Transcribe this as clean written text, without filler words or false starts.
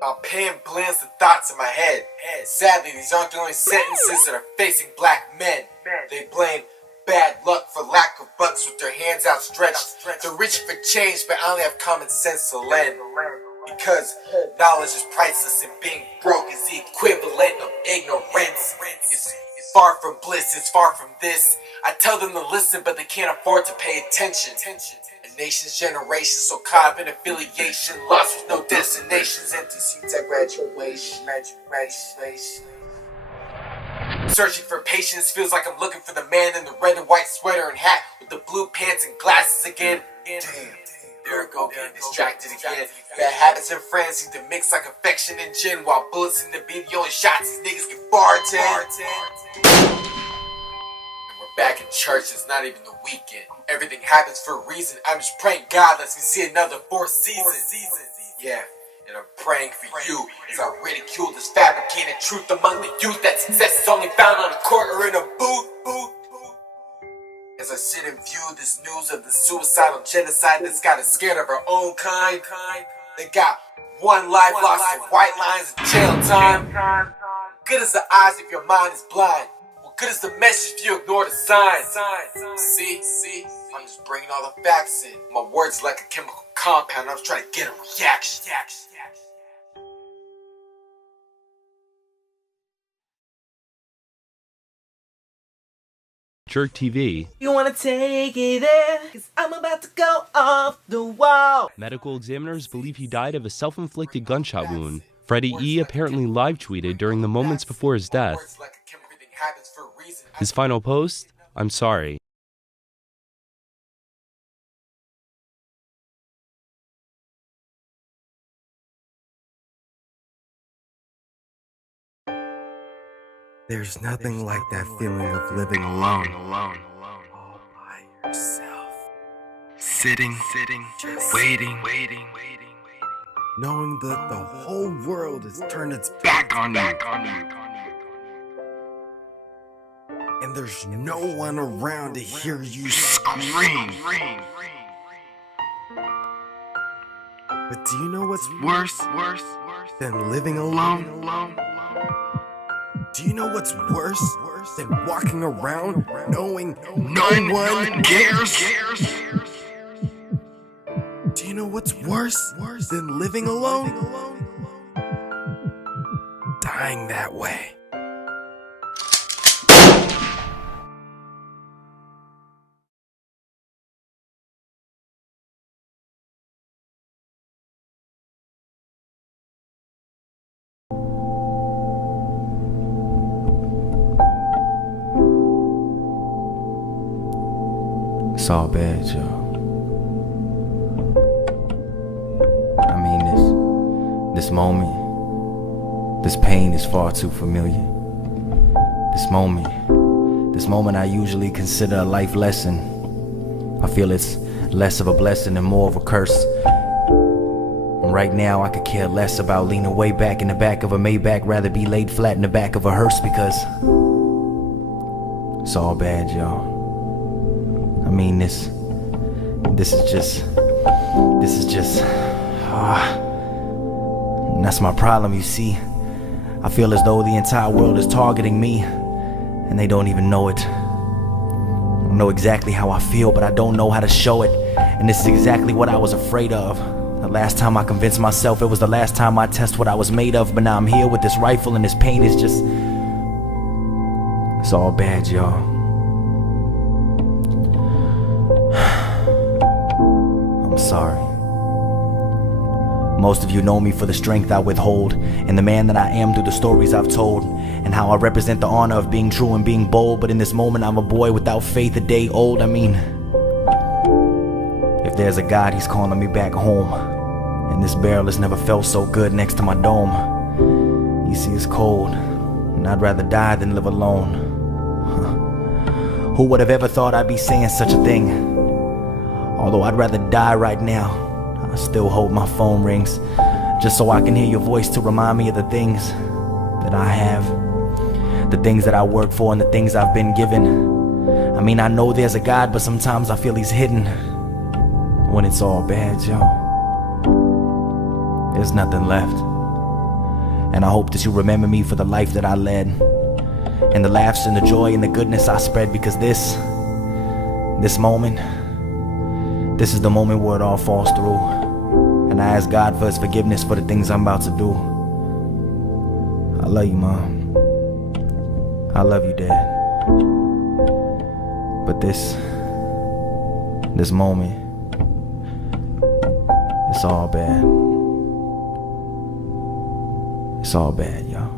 My pen blends the thoughts in my head. Sadly, these aren't the only sentences that are facing black men. They blame bad luck for lack of bucks with their hands outstretched. They're reaching for change, but I only have common sense to lend. Because knowledge is priceless and being broke is the equivalent of ignorance. It's far from bliss, it's far from this. I tell them to listen, but they can't afford to pay attention. A nation's generation so caught up in affiliation, lost with no destinations, empty seats at graduation. Searching for patience feels like I'm looking for the man in the red and white sweater and hat with the blue pants and glasses again. Damn, there I go, getting distracted again. Bad habits and friends seem to mix like affection and gin, while bullets seem to be the only shots these niggas can bartend. Back in church, it's not even the weekend. Everything happens for a reason. I'm just praying God lets me see another fourth season. Yeah, and I'm praying for you as I ridicule this fabricated truth among the youth that success is only found on a court or in a booth. As I sit and view this news of the suicidal genocide that's got us scared of our own kind. They got one life lost to white lines and jail time. Good as the eyes if your mind is blind. Good as the message if you ignore the signs. See, I'm just bringing all the facts in. My words like a chemical compound. I was trying to get a reaction. JerkTv. You wanna take it there? Cause I'm about to go off the wall. Medical examiners believe he died of a self-inflicted gunshot wound. Freddie E apparently live-tweeted during the moments before his death. His final post, "I'm sorry." There's nothing like that feeling of living alone, all by yourself. Sitting, just waiting, knowing that the whole world has turned its back on you. And there's no one around to hear you scream. But do you know what's worse than living alone? Do you know what's worse than walking around knowing no one cares? Do you know what's worse than living alone? Dying that way. It's all bad, y'all. I mean, this moment, this pain is far too familiar. This moment I usually consider a life lesson. I feel it's less of a blessing and more of a curse. And right now I could care less about leaning way back in the back of a Maybach, rather be laid flat in the back of a hearse, because it's all bad, y'all. I mean, this is just, that's my problem, you see. I feel as though the entire world is targeting me, and they don't even know it. I don't know exactly how I feel, but I don't know how to show it. And this is exactly what I was afraid of. The last time I convinced myself it was the last time I test what I was made of, but now I'm here with this rifle and this pain is just, it's all bad, y'all. I'm sorry. Most of you know me for the strength I withhold, and the man that I am through the stories I've told, and how I represent the honor of being true and being bold. But in this moment I'm a boy without faith, a day old. I mean, if there's a God, he's calling me back home, and this barrel has never felt so good next to my dome. You see, it's cold, and I'd rather die than live alone. Who would have ever thought I'd be saying such a thing? Although I'd rather die right now, I still hope my phone rings, just so I can hear your voice to remind me of the things that I have, the things that I work for, and the things I've been given. I mean, I know there's a God, but sometimes I feel he's hidden. When it's all bad, y'all, there's nothing left. And I hope that you remember me for the life that I led, and the laughs and the joy and the goodness I spread, because this moment, this is the moment where it all falls through. And I ask God for his forgiveness for the things I'm about to do. I love you, Mom. I love you, Dad. But this moment, it's all bad. It's all bad, y'all.